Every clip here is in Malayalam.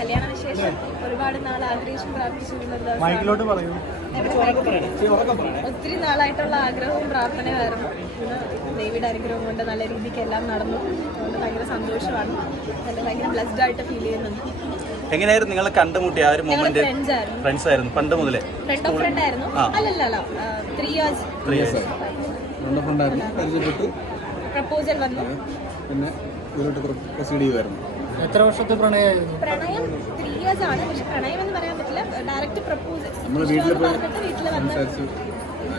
കല്യാണ വിശേഷം ഒരുപാട് നാൾ ആഗ്രഹിച്ചും പ്രാർത്ഥിച്ചിട്ടുള്ള ഒത്തിരി നാളായിട്ടുള്ള ആഗ്രഹവും പ്രാർത്ഥനയായിരുന്നു. ഇന്ന് ദേവിയുടെ അനുഗ്രഹം കൊണ്ട് നല്ല രീതിക്ക് എല്ലാം നടന്നു. അതുകൊണ്ട് ഭയങ്കര സന്തോഷമാണ്. ഭയങ്കര ബ്ലെസ്ഡ് ആയിട്ട് ഫീൽ ചെയ്യുന്നുണ്ട്. എങ്ങനെയായിരുന്നു നിങ്ങൾ കണ്ടുമുട്ടിയ ആ ഒരു മൊമെന്റ്? ഫ്രണ്ട്സ് ആയിരുന്നു പണ്ട് മുതലേ? ഫ്രണ്ട് ആയിരുന്നു. അല്ലല്ല 3 years പ്രപ്പോസൽ വന്നു. പിന്നെ പ്രൊസീഡ് ചെയ്യുമായിരുന്നു. എത്ര വർഷത്തെ പ്രണയമായിരുന്നു? പ്രണയം 3 years ആണ്. പക്ഷെ പ്രണയം എന്ന് പറയാൻ പറ്റില്ല. ഡയറക്റ്റ് പ്രപ്പോസൽ പറഞ്ഞിട്ട് വീട്ടിൽ വന്ന്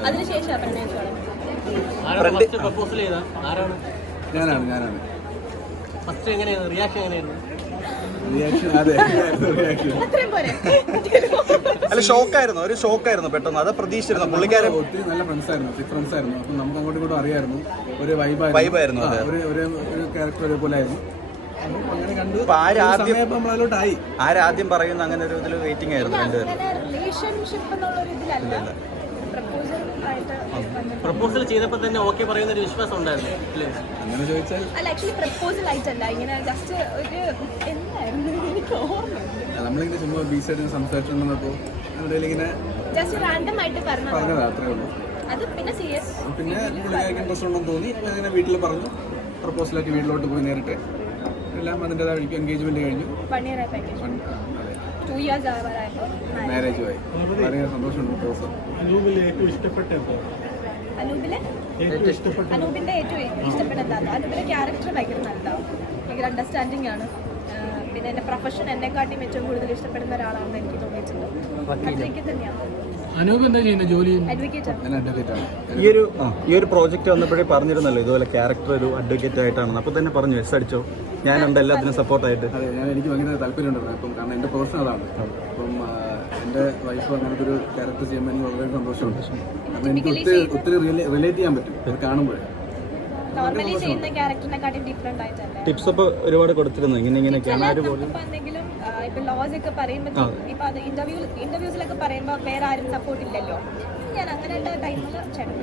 അതിനുശേഷം പ്രണയം ഞാനാണ്. ഫസ്റ്റ് എങ്ങനെയായിരുന്നു റിയാക്ഷൻ? എങ്ങനെയായിരുന്നു അല്ല ഷോക്കായിരുന്നു, ഒരു ഷോക്കായിരുന്നു പെട്ടെന്ന്. അത് പ്രതീക്ഷിച്ചിരുന്നു പുള്ളിക്കാരൻ? ഒത്തിരി നല്ല ഫ്രണ്ട്സ് ആയിരുന്നു, ഫ്രണ്ട്സ് ആയിരുന്നു. അപ്പം നമുക്ക് അങ്ങോട്ടും ഇങ്ങോട്ടും അറിയായിരുന്നു. ഒരു വൈബായിരുന്നു. ഒരു ക്യാരക്ടർ ഒരേപോലെ ആയിരുന്നു. അങ്ങനെ കണ്ടു. ആരാദ്യം പറയുന്ന അങ്ങനെ ഒരു ഇതിൽ വെയിറ്റിംഗ് ആയിരുന്നു രണ്ടുപേരും. പ്രപ്പോസൽ ചെയ്തപ്പോൾ തന്നെ ഓക്കെ പറയുന്ന ഒരു വിശ്വാസം ഉണ്ടായിരുന്നു അങ്ങനെ ചോദിച്ചാൽ? അല്ല, ആക്ച്വലി പ്രപ്പോസൽ ആയിട്ടല്ല, ഇങ്ങനെ ജസ്റ്റ് ഒരു എന്തായിരുന്നു നമ്മളിങ്ങനെ ചുമ്മാ ബീച്ചായിട്ട് സംസാരിച്ചുകൊണ്ടിരുന്നപ്പോൾ ഇങ്ങനെ ജസ്റ്റ് റാൻഡം ആയിട്ട് പറഞ്ഞത് അത്രേ ഉള്ളൂ. അത് പിന്നെ സീരിയസ്. പിന്നെ പുള്ളിക്കാർക്ക് ഇൻട്രസ്റ്റ് ഉണ്ടെന്ന് തോന്നി. അങ്ങനെ വീട്ടിൽ പറഞ്ഞു, പ്രപ്പോസലാക്കി വീട്ടിലോട്ട് പോയി നേരിട്ട് എല്ലാം അതിൻ്റെതായ എൻഗേജ്മെന്റ് കഴിഞ്ഞു. 1 year ആയി പാക്കേജ്. 2 years ആവാറായപ്പോൾ മാരേജുമായി. വളരെ സന്തോഷമുണ്ട്. പ്രപ്പോസൽ അനൂപിന്റെ ഏറ്റവും ഇഷ്ടപ്പെട്ടതാണ്. അനൂപിന്റെ ക്യാരക്ടർ ഭയങ്കര നല്ലതാണ്, ഭയങ്കര അണ്ടർസ്റ്റാൻഡിങ് ആണ്. പിന്നെ എന്റെ പ്രൊഫഷൻ എന്നെക്കാട്ടിയും ഏറ്റവും കൂടുതൽ ഇഷ്ടപ്പെടുന്ന ഒരാളാണെന്ന് എനിക്ക് തോന്നിയിട്ടുണ്ട്. അത്രയ്ക്ക് തന്നെയാണ്. അനൂപ് എന്താ ചെയ്യുന്നത്? ജോലി അഡ്വക്കേറ്റ് ആണ്. ഈ ഒരു പ്രോജക്റ്റ് വന്നപ്പോഴേ പറഞ്ഞിരുന്നല്ലോ ഇതുപോലെ ക്യാരക്ടർ ഒരു അഡ്വക്കേറ്റ് ആയിട്ടാണ്. അപ്പൊ തന്നെ പറഞ്ഞു എസ് അടിച്ചോ, ഞാനുണ്ട് എല്ലാത്തിനും സപ്പോർട്ടായിട്ട്. അതെ, എനിക്ക് ഭയങ്കര താല്പര്യമുണ്ടായിരുന്നു. അപ്പം കാരണം എൻ്റെ പ്രൊഫഷൻ അതാണ്. അപ്പം എൻ്റെ വൈഫ് അങ്ങനത്തെ ഒരു ക്യാരക്ടർ ചെയ്യുമ്പോൾ എനിക്ക് വളരെ സന്തോഷമുണ്ട്. കാരണം എനിക്ക് ഒത്തിരി റിലേറ്റ് ചെയ്യാൻ പറ്റും അത് കാണുമ്പോഴേ. നോർമലി ചെയ്യുന്ന ക്യാരക്ടറിനെക്കാട്ടി ഡിഫറെന്റ് ആയിട്ടല്ലേ. ടിപ്സ് ഒക്കെ ഒരുപാട് കൊടുത്തിരുന്നു ഇങ്ങനെയൊക്കെയാണ്. എന്തെങ്കിലും ഇപ്പൊ ലോസ് ഒക്കെ പറയുമ്പോൾ ഇപ്പൊ അത് ഇന്റർവ്യൂസിലൊക്കെ പറയുമ്പോൾ വേറെ ആരും സപ്പോർട്ട് ഇല്ലല്ലോ. ഞാൻ അങ്ങനെയുള്ള ടൈമിൽ ചേട്ടൻ